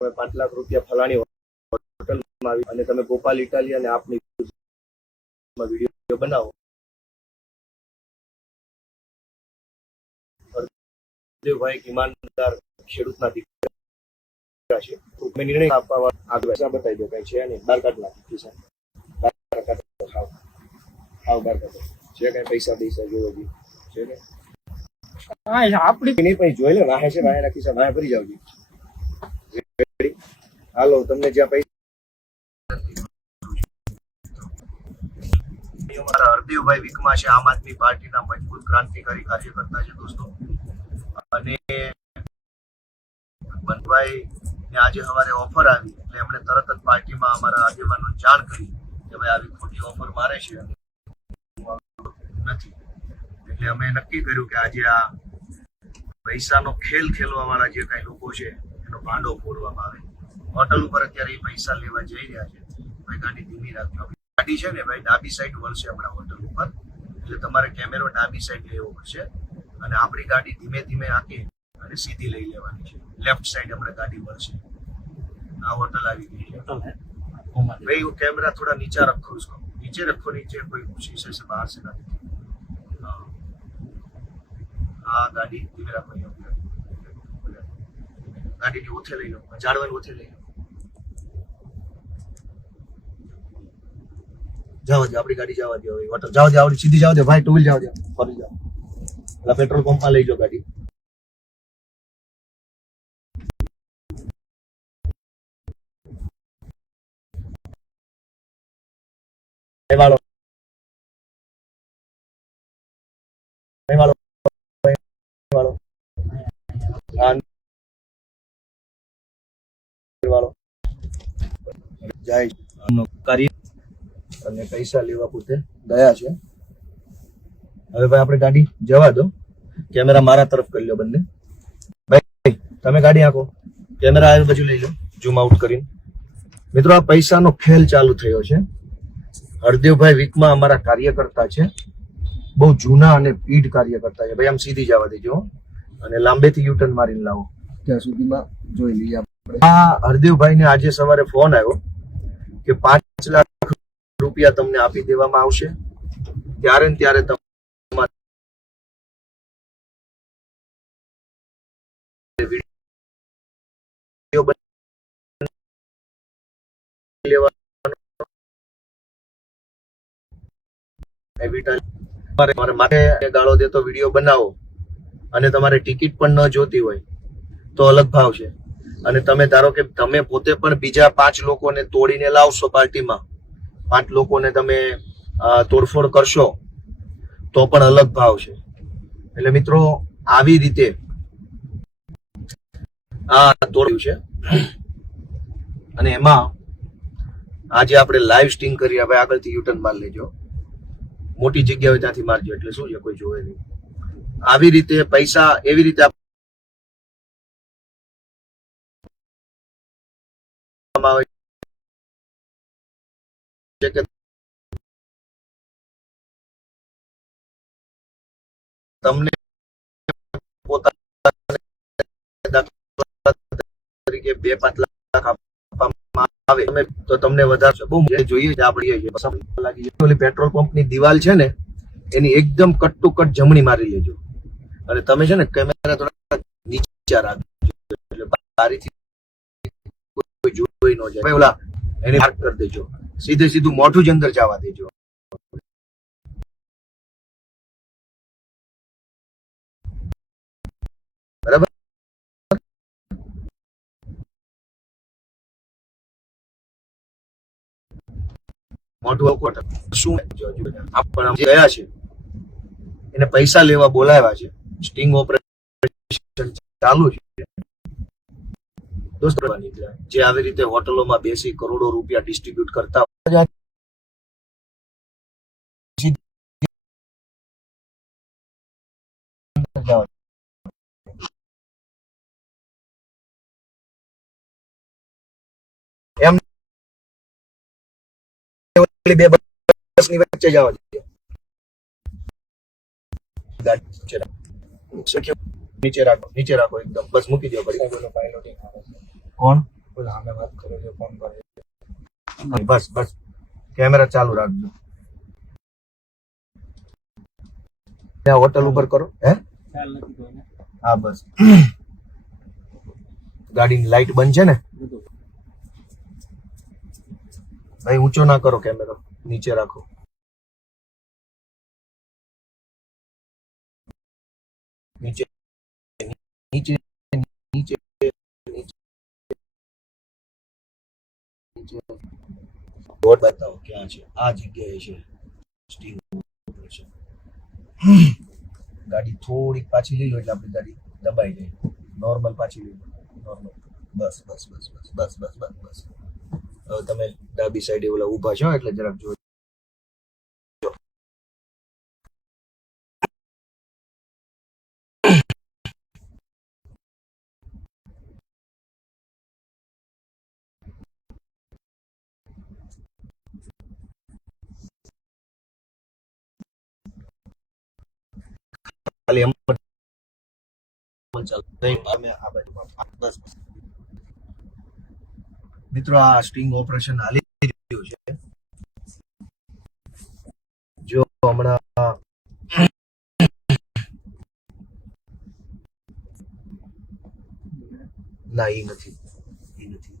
તમે 5 લાખ રૂપિયા ફલાણી હોટલમાં આવી અને તમે ગોપાલ ઇટાલી અને આપની વિડીયો બનાવો, હરદેવભાઈ ઈમાનદાર ખેડૂતના દીકરા છે, મેં નિર્ણય આપવા આગળ બતાવી દો, કઈ છે નહીં, બાર કાઢ નાખી છે, બાર કાઢો છે, કઈ પૈસા જોવો છે ને આપડી નહીં પણ જોઈ લે, વાહે છે, વાહે રાખી છે, વાહે ભરી જાવ. હાલો, તમને જ્યાં પૈસા હરદેવભાઈ વિકમા છે, આમ આદમી પાર્ટીના મજબૂત ક્રાંતિકારી કાર્યકર્તા છે દોસ્તો. અને બંધભાઈ ને આજે સવારે ઓફર આવી એટલે એમણે તરત જ પાર્ટીમાં અમારા આગેવાનો જાણ કરી કે ભાઈ આવી ખોટી ઓફર મારે છે નથી, એટલે અમે નક્કી કર્યું કે આજે આ પૈસાનો ખેલ ખેલવા વાળા જે કઈ લોકો છે એનો ભાંડો ફોડવામાં આવે. હોટલ ઉપર અત્યારે એ પૈસા લેવા જઈ રહ્યા છે, ભાઈ ગાડી ધીમી રાખજો. ગાડી છે ને ભાઈ ડાબી સાઈડ વળશે હમણાં હોટલ ઉપર, એટલે તમારે કેમેરો ડાબી સાઈડ લેવો પડશે અને આપણી ગાડી ધીમે ધીમે આંકી અને સીધી લઈ લેવાની છે. લેફ્ટ સાઈડ હમણાં ગાડી મળશે. આ હોટલ આવી ગઈ છે ભાઈ. कैमरा थोड़ा नीचा रखो, उसको नीचे रखो, नीचे कोई शीशे से बाहर से ना दिखे. हाँ गाड़ी धीमे रखो, गाड़ी की ओथे लई लो, झाड़वानी ओथे लई लो. जाओ अपनी गाड़ी जावा दो, होटल जाओ दे, आवड़ी सीधी जाओ दे भाई, टू व्हील जाओ दे, फॉर जाओ એટલે પેટ્રોલ પંપમાં લઈ જાઓ ગાડી. વાળો વાળો વાળો જાય કાર્ય અને પૈસા લેવા પૂરતે ગયા છે. હવે ભાઈ આપણે ગાડી જવા દો, કેમેરા મારા તરફ કરી લો બંને. ભાઈ તમે ગાડી આંકો, કેમેરા આ બાજુ લઈ લો, ઝૂમ આઉટ કરીને. મિત્રો આ પૈસાનો ખેલ ચાલુ થયો છે. હરદેવભાઈ વિકમા અમારા કાર્યકર્તા છે, બહુ જૂના અને પીઢ કાર્યકર્તા છે. ભાઈ આમ સીધી જવા દેજો અને લાંબેથી યુટર્ન મારીને લાવો, ત્યાં સુધીમાં જોઈ લઈએ આપણે. આ હરદેવભાઈ ને આજે સવારે ફોન આવ્યો કે 5 લાખ રૂપિયા તમને આપી દેવામાં આવશે, ત્યારે ને ત્યારે ગાળો દેતો વિડીયો બનાવો અને તમારે ટિકિટ પણ ન જોતી હોય તો અલગ ભાવ છે. અને તમે ધારો કે તમે પોતે પણ બીજા 5 લોકોને તોડીને લાવશો, પાર્ટીમાં 5 લોકોને તમે તોડફોડ કરશો તો પણ અલગ ભાવ છે. એટલે મિત્રો આવી રીતે આ તોડ્યું છે અને એમાં આજે આપણે લાઈવ સ્ટિંગ કરી. હવે આગળથી યુટર્ન માર લેજો, મોટી જગ્યા હોય ત્યાંથી મારજો, એટલે શું છે કોઈ જોવે નહીં. આવી રીતે પૈસા એવી રીતે આવે છે કે તમને પોતાના તરીકે 2-5 લાખ આપવામાં આવે તો તમને વધારે બહુ જોઈએ છે. આપણે લાગી પેટ્રોલ પંપની દિવાલ છે ને એની એકદમ કટ ટુ કટ જમણી મારી લેજો અને તમે છે ને કેમેરા થોડા નીચે રાખજો, એટલે બારીથી કોઈ જોઈ ન જાય. ઓલા એને માર્ક કરી દેજો, સીધે સીધું મોઢું જ અંદર જવા દેજો. બરાબર, મોઢું શું આપણે ગયા છે એને પૈસા લેવા બોલાવ્યા છે, સ્ટિંગ ઓપરેશન ચાલુ છે દોસ્તો. જે આવી રીતે હોટલોમાં બેસી કરોડો રૂપિયા ડિસ્ટ્રીબ્યુટ કરતા એમ 2 બસની વચ્ચે જવા દે. નીચે રાખો, નીચે રાખો એકદમ, બસ મૂકી દો. કોણ સામે વાત કરો છો ફોન પર બસ બસ કેમેરા ચાલુ રાખજો. ત્યાં હોટલ ઉપર કરો. હે ખ્યાલ નથી કોઈને હા બસ ગાડીની લાઈટ બંધ છે ને બધું ભાઈ? ઊંચો ના કરો કેમેરો, નીચે રાખો. નીચે નીચે નીચે નીચે બોર્ડ બતાવો ક્યાં છે. આ જગ્યાએ છે સ્ટીમ ઓપરેશન. ગાડી થોડીક પાછી લઈ લો એટલે આપણી ગાડી દબાઈ જાય. નોર્મલ પાછી લઈ લો, નોર્મલ. બસ બસ બસ બસ બસ બસ બસ બસ. હવે તમે ડાબી સાઈડે ઓલા ઊભા છો એટલે જરાક જોજો. ખાલી એમ ચાલો. અમે આ બાજુ બસ બસ. મિત્રો આ સ્ટિંગ ઓપરેશન હાલી રહ્યું છે. જો હમણાં ના એ નથી, એ નથી.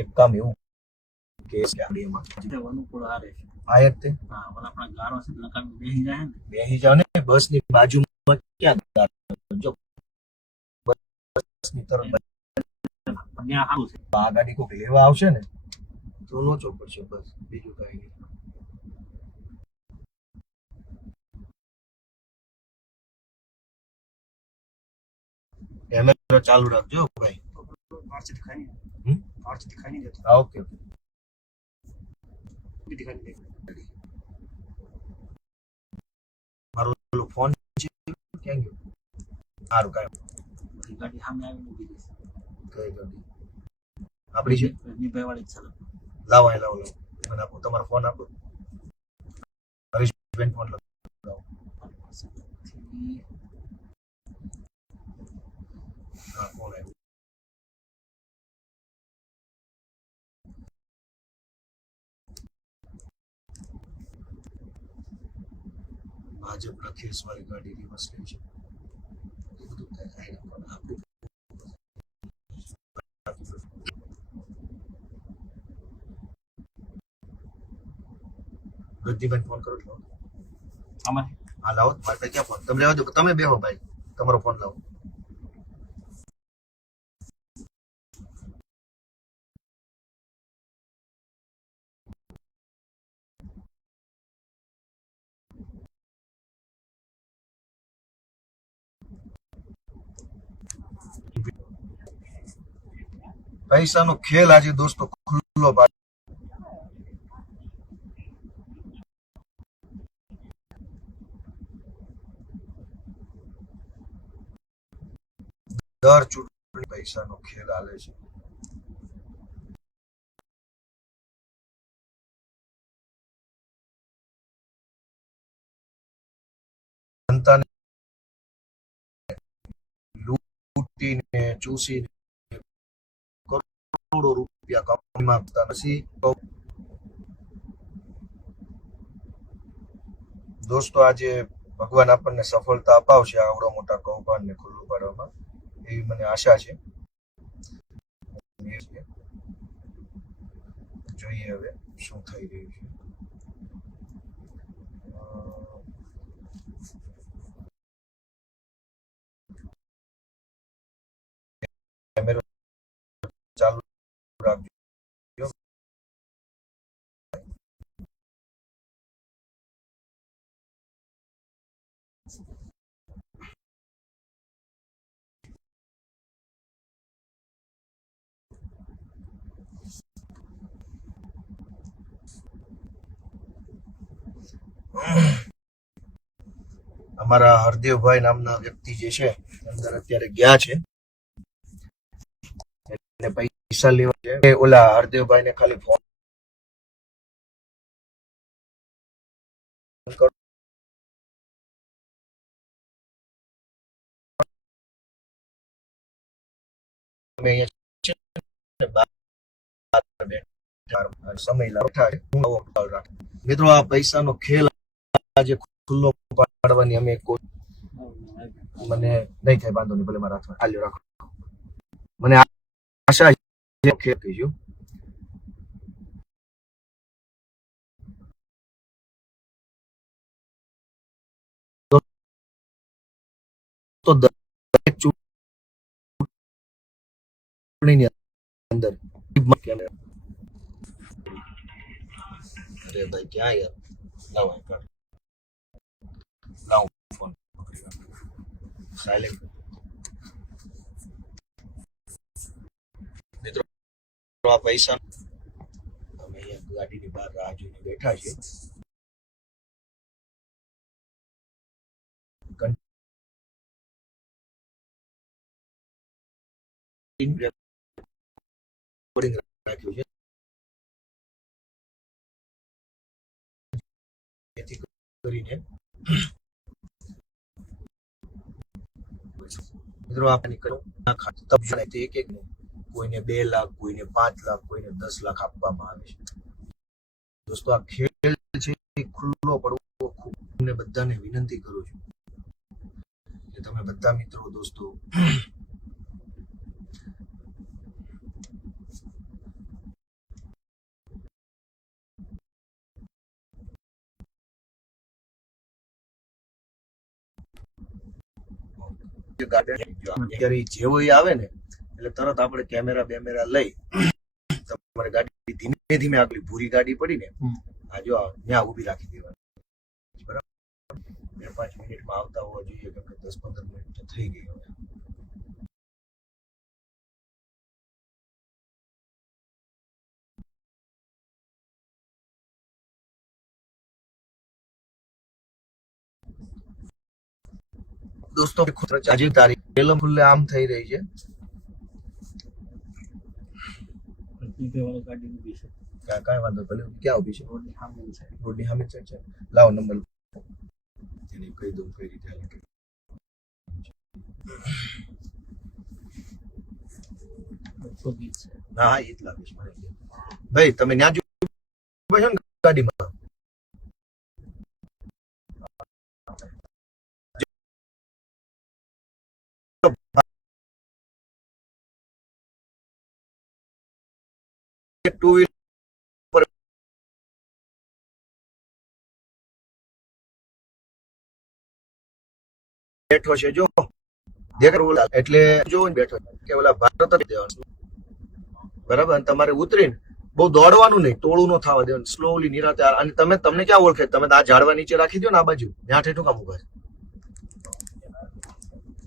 એક કામ એવું કેસ કે ગાડીમાં અનુકૂળ હારે છે આયત તે હા પણ આપણા ગારો છે લખાણ બેસી જાય ને બેસી જાવ ને બસ ની બાજુમાં ક્યાં ગાડી? જો બસ ની તરફ ત્યાં સારું છે આ ગાડી કોઈક લેવા આવશે ને તો લોચો પડશે. બસ બીજું કઈ નહીં. કેમેરો ચાલુ રાખજો ભાઈ. માર્ચ દિખાઈ હમ? માર્ચ દિખાઈ નહીં દેતો હા ઓકે ઓકે. દિખાઈ નહીં દેતો મારો પેલો ફોન છે ક્યાં ગયો? સારું કાંઈ બધી ગાડી સામે આવીને ઊભી રહેશે કઈ ગાડી આપણી છે? રજનીભાઈ વાળી જ ચાલે લાવો અહીં લાવો લાવો. મને આપો તમારો ફોન આપો. હરીશબેન ફોન લગાવો. હા ફોન આવ્યો. ભાજપના કેસવાળી ગાડી રિવર્સ લે છે. એ બધું થાય આપણું ગદ્દીભાઈ ફોન કરો એટલે આમાં હા લાવો. મારે પાસે ક્યાં ફોન? તમે લેવા દો. તમે બેહો ભાઈ, તમારો ફોન લાવો. પૈસાનો ખેલ આજે દોસ્તો ખુલ્લો પાડ. દર ચૂંટણી પૈસાનો ખેલ હાલે છે. જનતાને લૂંટીને ચૂસીને કરોડો રૂપિયા કમાઈ માંગતા નથી. દોસ્તો આજે ભગવાન આપણને સફળતા અપાવશે આવડો મોટા કૌભાંડને ખુલ્લું પાડવામાં, એવી મને આશા છે. જોઈએ હવે શું થઈ રહ્યું છે. કેમેરો ચાલુ રાખજો. અમારા હરદેવભાઈ નામના વ્યક્તિ જે છે અંદર અત્યારે ગયા છે. ને પૈસા લેવા છે ઓલા હરદેવભાઈ ને ખાલી ફોન કરો તમે અહીંયા છે ને બહાર બેઠા સમય લાવતા હું આવો ખ્યાલ રાખું. મિત્રો આ પૈસાનો ખેલ આજે ખુલ્લો પાડવાની અમે મને નહીં થાય વાંધો નહીં ભલે મારા હાથમાં ખાલી રાખો મને આશા છે ખેલ કહીશું તો દરેક ચૂંટણીની અંદર અરે ભાઈ ક્યાં યાર લાવ ફોન સાયલેન્ટ મિત્રો આ પૈસા અમે અહીંયા ગાડીની બહાર રાહ જોઈને બેઠા છીએ રેકોર્ડિંગ રાખ્યું છે જેથી કરીને મિત્રો આપણે એક એક કોઈને 2 લાખ કોઈને 5 લાખ કોઈને 10 લાખ આપવામાં આવે છે દોસ્તો આ ખેલ છે એ ખુલ્લો પડવો ખૂબ તમને બધાને વિનંતી કરું છું કે તમે બધા મિત્રો દોસ્તો જેવો આવે ને એટલે તરત આપણે કેમેરા બેમેરા લઈ તમારે ગાડી ધીમે ધીમે આગળ ભૂરી ગાડી પડી ને આ જો ત્યાં ઉભી રાખી દેવાની બરાબર 2-5 મિનિટમાં આવતા હોવા જોઈએ કેમ કે 10-15 મિનિટ તો થઈ ગઈ હવે દોસ્તો આજે તારીખ પેલો ખુલ્લે આમ થઈ રહી છે ગાડી ઊભી છે કાંઈ વાંધો ભલે ક્યાં ઉભી છે રોડની સામે છે રોડની સામે છે લાવો નંબર એને કહી દઉં કઈ રીતે હાલે ના હા એ જ લાગે છે મને ભાઈ તમે ત્યાં છો ને ગાડીમાં ટુ વ્હીલર બેઠો છે જો એટલે જો બેઠો કે ઓલા ભારત દેવાનું બરાબર અને તમારે ઉતરીને બહુ દોડવાનું નહીં ટોળું ન થવા દેવાનું સ્લોલી નિરાતે અને તમને ક્યાં ઓળખે તમે આ ઝાડવા નીચે રાખી દો ને આ બાજુ ત્યાં ઠેઠું કામ ઉભા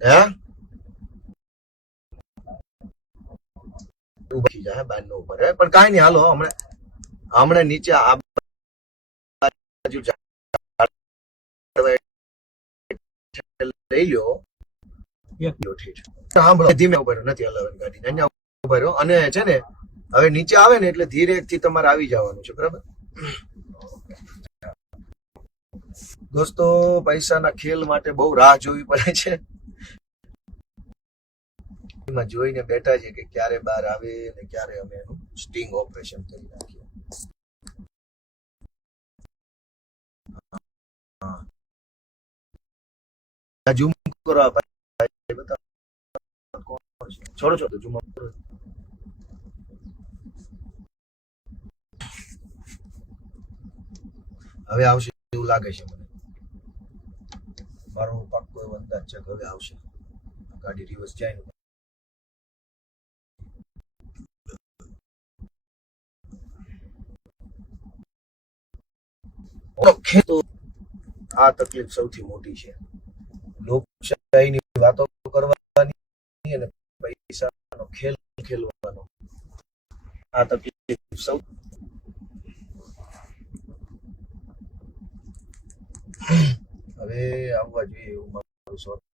હે ઉભી જાય બાર નો ઉપર પણ કાંઈ નહીં હાલો હમણાં નીચે આ બાજુ લઈ લ્યો સાંભળો ધીમે ઉભા રહ્યો નથી હલાવવાની ગાડી અહીંયા ઉભા રહ્યો અને છે ને હવે નીચે આવે ને એટલે ધીરે થી તમારે આવી જવાનું છે બરાબર દોસ્તો પૈસાના ખેલ માટે બહુ રાહ જોવી પડે છે એમાં જોઈને બેઠા છે કે ક્યારે બહાર આવે ને ક્યારે અમે એનું સ્ટિંગ ઓપરેશન કરી નાખીએ ઝૂમ કરો ભાઈ બતાવો કોણ છે છોડો છો તો ઝૂમ કરો હવે આવશે એવું લાગે છે મને મારો પાક્કો એવો અંદાજ છે કે હવે આવશે ગાડી રિવર્સ જાય તો આ તકલીફ સૌથી મોટી છે લોકશાહીની વાતો કરવાની અને પૈસાનો ખેલ ખેલવાનો આ તકલીફ સૌ હવે આવવા જોઈએ એવું મારું 100%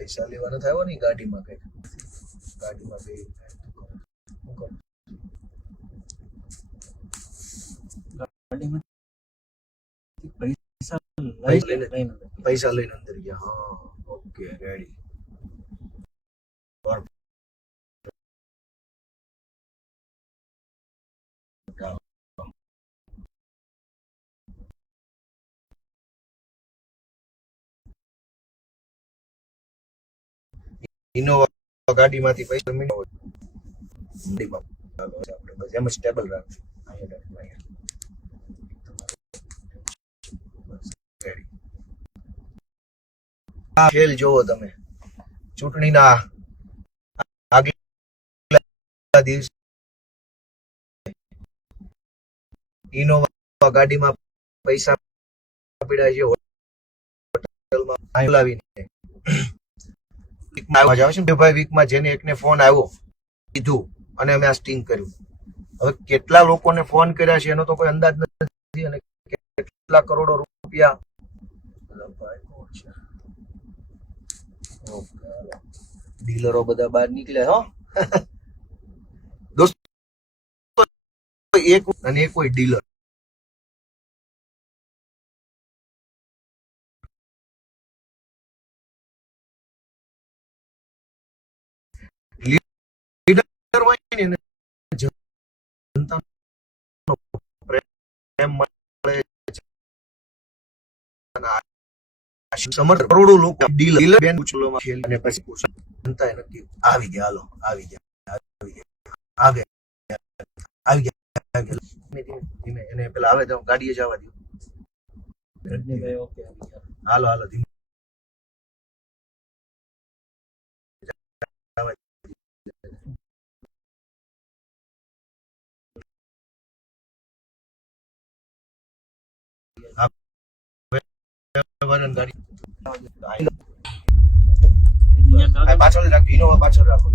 પૈસા લેવા નથી આવ્યો ને ગાડીમાં કઈ ગાડીમાં બે ગાડીમાં પૈસા લઈને અંદર ગયા હા ઓકે રેડી ઇનોવા ગાડીમાંથી પૈસા મેળવો ગાડીમાં આપણે બસ એમ સ્ટેબલ રાખવું આ ખેલ જોવો તમે ચૂંટણીના આગલા દિવસે ઇનોવા ગાડીમાં પૈસા પીડાય છે હોટલમાં બોલાવીને ભાઈ વીકમાં જેને એકને ફોન આવ્યો કીધું અને અમે આ સ્ટિંગ કર્યું હવે કેટલા લોકોને ફોન કર્યા છે એનો તો કોઈ અંદાજ નથી અને કેટલા કરોડો રૂપિયા ડીલરો બધા બહાર નીકળ્યા હો દોસ્તો એક અને એક કોઈ ડીલર કરોડો લોકો ડીલર બેન ઉછલોમાં ખેલ અને પછી જનતાએ નક્કી આવી ગયા હાલો આવી ગયા એને પેલા આવે તો ગાડીએ જવા દો ઓકે હાલો હાલો ધીમે પાછળ રાખો ઇનોવા પાછળ રાખો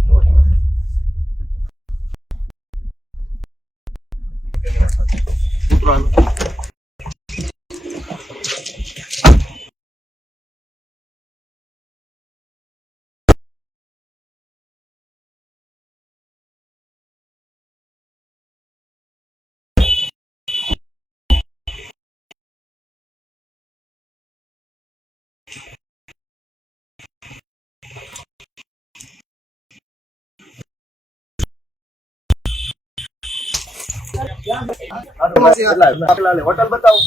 હોટલ બતાવો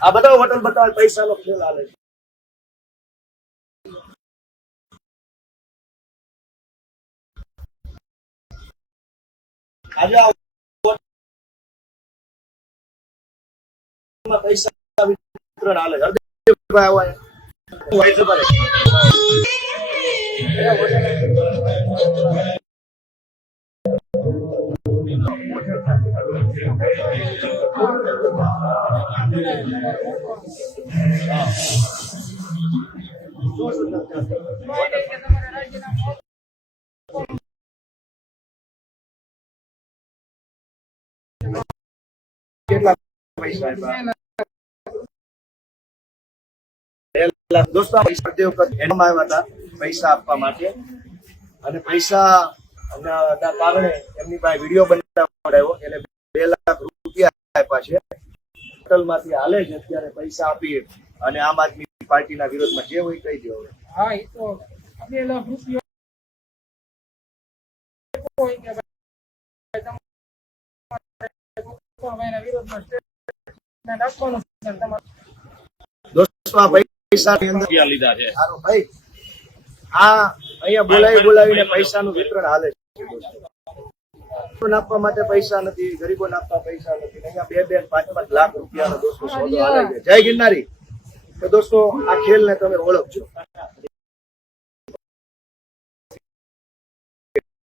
આ બધા હોટલ બતાવે પૈસા નો ખેલ હાલે આજે પૈસા વિતરણ હાલે હરદેવભાઈ કેટલા પૈસા દોસ્તો એનામાં આવ્યા હતા પૈસા આપવા માટે અને પૈસા ના કારણે એમની પાસે વિડીયો બનાવડાવ્યો એટલે 2 લાખ રૂપિયા આપ્યા છે હોટલમાંથી હાલે છે અત્યારે પૈસા આપી અને આમ આદમી પાર્ટીના વિરોધમાં જે હોય કહી દો હા એ તો 2 લાખ રૂપિયા દોસ્તો આ પૈસા ની અંદર લીધા છે સારું ભાઈ આ અહીંયા બોલાવીને પૈસાનું વિતરણ હાલે છે નાખવા માટે પૈસા નથી ગરીબો નાખવા પૈસા નથી અહીંયા 2-5 લાખ રૂપિયાનો દોસ્તો સોદો હાલે છે જય ગિરનારી તો દોસ્તો આ ખેલ ને તમે ઓળખજો